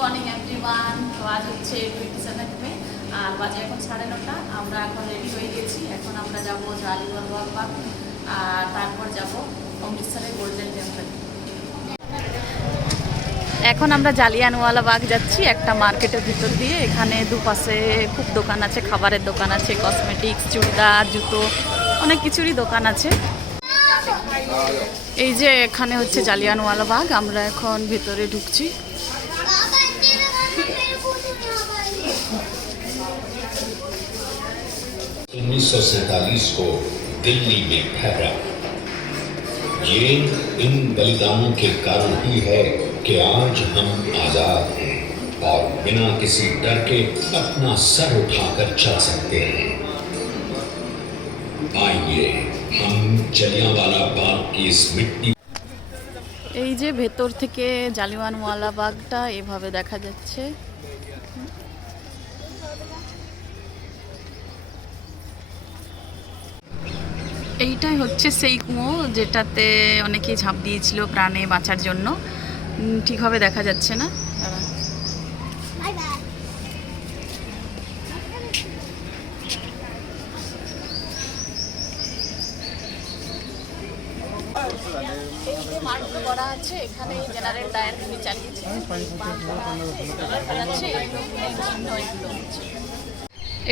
Morning everyone. তো আজ হচ্ছে 27 মে আর বাজে এখন 9:30। আমরা এখন রেডি হয়ে গেছি। এখন আমরা যাব জালিয়ানওয়ালা বাগ আর তারপর যাব অমৃতসরের গোল্ডেন টেম্পল। এখন আমরা জালিয়ানওয়ালা বাগ যাচ্ছি একটা মার্কেটের ভিতর দিয়ে। এখানে দুপাশে খুব দোকান আছে, খাবারের দোকান আছে, কসমেটিক্স, চুড়িদার, জুতো, অনেক কিছুরই দোকান আছে। এই যে এখানে হচ্ছে জালিয়ানওয়ালা বাগ। আমরা এখন ভিতরে ঢুকছি। 1947 को दिल्ली में ठहरा। ये इन बलिदानों के कारण ही है कि आज हम आजाद हैं और बिना किसी डर के अपना सर उठाकर चल सकते हैं। आइए हम जलियांवाला बाग की इस मिट्टी। এই যে ভেতর থেকে জালিয়ানওয়ালা বাগটা এভাবে দেখা যাচ্ছে। এইটাই হচ্ছে সেই কুয়ো যেটাতে অনেকেই ঝাঁপ দিয়েছিল প্রাণে বাঁচার জন্য। ঠিকভাবে দেখা যাচ্ছে না। মার্কগুলো করা আছে এখানে। জেনারেল ডায়ার তিনি চালিয়েছে।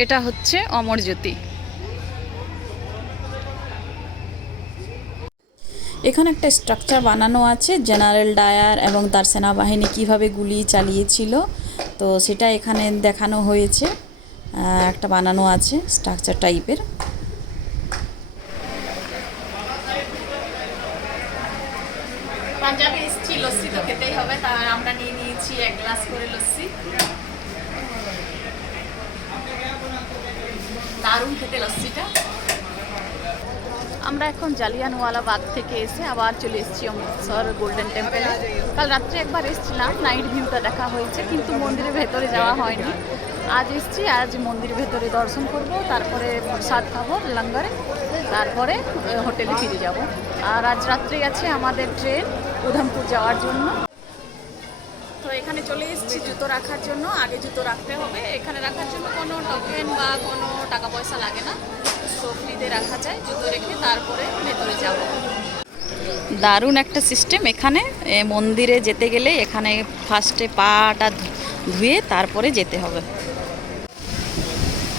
এটা হচ্ছে অমর জ্যোতি। এখানে একটা স্ট্রাকচার বানানো আছে জেনারেল ডায়ার এবং তার সেনাবাহিনী কীভাবে গুলি চালিয়েছিল, তো সেটা এখানে দেখানো হয়েছে। একটা বানানো আছে স্ট্রাকচার টাইপের। পাঞ্জাবে এসেছি, লস্যি তো খেতেই হবে, তার আমরা নিয়ে নিয়েছি 1 গ্লাস করে লস্যি। দারুণ খেতে লস্যিটা। আমরা এখন জালিয়ানওয়ালা বাগ থেকে এসে আবার চলে এসেছি অমৃতসর গোল্ডেন টেম্পলে। কাল রাত্রে একবার এসেছিলাম, নাইট ভিউটা দেখা হয়েছে, কিন্তু মন্দিরের ভেতরে যাওয়া হয়নি। আজ এসেছি, আজ মন্দিরের ভেতরে দর্শন করব, তারপরে প্রসাদ খাবো লঙ্গরে, তারপরে হোটেলে ফিরে যাব। আর আজ রাত্রেই আছে আমাদের ট্রেন উধমপুর যাওয়ার জন্য। তো এখানে চলে এসেছি জুতো রাখার জন্য। আগে জুতো রাখতে হবে। এখানে রাখার জন্য কোনো টোকেন বা কোনো টাকা পয়সা লাগে না, ফ্রিতে রাখা যায়। জুতো রেখে তারপরে ভেতরে যাব। দারুণ একটা সিস্টেম। এখানে মন্দিরে যেতে গেলে এখানে ফার্স্টে পাটা ধুয়ে তারপরে যেতে হবে।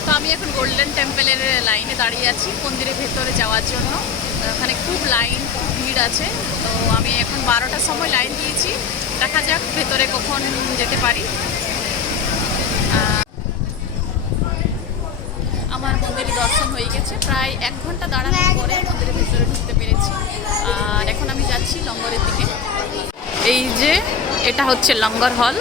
তো আমি এখন গোল্ডেন টেম্পলের লাইনে দাঁড়িয়ে আছি মন্দিরের ভেতরে যাওয়ার জন্য। এখানে খুব লাইন, খুব ভিড় আছে। তো আমি এখন 12টার সময় লাইন দিয়েছি, দেখা যাক ভেতরে কখন যেতে পারি। আমার মন্দিরে দর্শন হয়ে গেছে। প্রায় 1 ঘন্টা দাঁড়ানোর পরে মন্দিরের ভেতরে ঢুকতে পেরেছি। আর এখন আমি যাচ্ছি লঙ্গরের দিকে। এই যে এটা হচ্ছে লঙ্গর হল।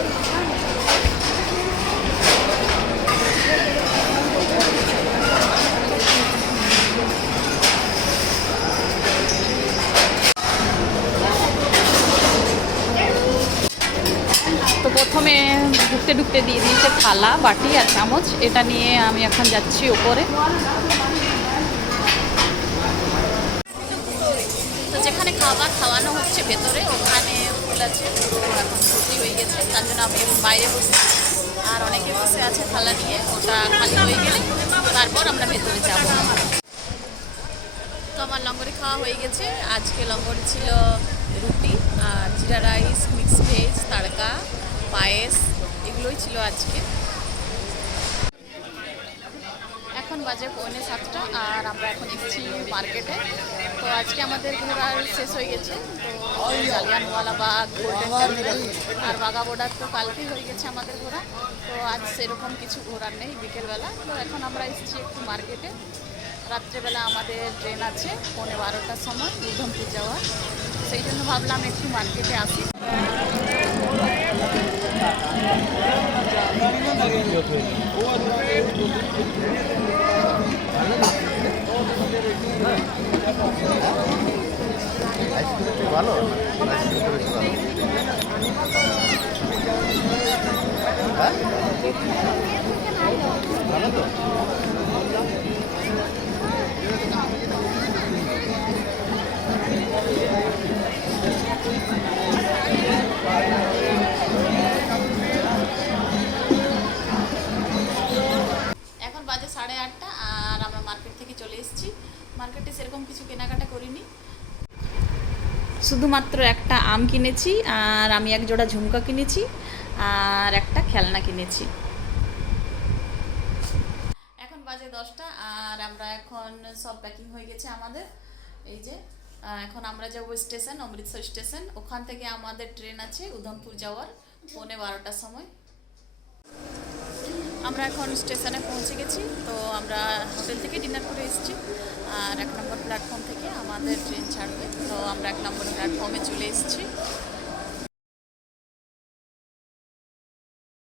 তো প্রথমে ঢুকতে ঢুকতে দিয়ে দিয়েছে থালা, বাটি আর চামচ। এটা নিয়ে আমি এখন যাচ্ছি ওপরে। তো যেখানে খাবার খাওয়ানো হচ্ছে ভেতরে, ওখানে ফুল আছে। তো এখন ভর্তি হয়ে গেছে, তার জন্য আমি বাইরে বসে, আর অনেকে বসে আছে থালা নিয়ে। ওটা খালি হয়ে গেলে তারপর আমরা ভেতরে যাব। তো আমার লঙ্গরে খাওয়া হয়ে গেছে। আজকে লঙ্গরে ছিল রুটি আর জিরা রাইস, মিক্স ভেজ, তাড়কা, পায়েস, এগুলোই ছিল আজকে। এখন বাজে 6:45 আর আমরা এখন এসেছি মার্কেটে। তো আজকে আমাদের ঘোরার শেষ হয়ে গেছে। তো জালিয়ানওয়ালা বাগ, গোল্ডেন টেম্পল আর বাঘা বর্ডার তো কালকেই হয়ে গেছে আমাদের ঘোরা। তো আজ সেরকম কিছু ঘোরার নেই বিকেলবেলা। তো এখন আমরা এসেছি একটু মার্কেটে। রাত্রেবেলা আমাদের ট্রেন আছে 12:15টার সময় উধমপুর যাওয়ার। সেই জন্য ভাবলাম একটু মার্কেটে আসি। ভালো ভালো তো। মার্কেটে সেরকম কিছু কেনাকাটা করিনি, শুধুমাত্র একটা আম কিনেছি আর আমি এক জোড়া ঝুমকা কিনেছি আর একটা খেলনা কিনেছি। এখন বাজে 10টা আর আমরা এখন সব প্যাকিং হয়ে গেছে আমাদের। এই যে এখন আমরা যাবো স্টেশন, অমৃতসর স্টেশন। ওখান থেকে আমাদের ট্রেন আছে উধমপুর যাওয়ার 11:15টার সময়। আমরা এখন স্টেশনে পৌঁছে গেছি। তো আমরা হোটেল থেকে ডিনার করে এসেছি আর 1 নম্বর প্ল্যাটফর্ম থেকে আমাদের ট্রেন ছাড়বে। তো আমরা 1 নম্বর প্ল্যাটফর্মে চলে এসেছি।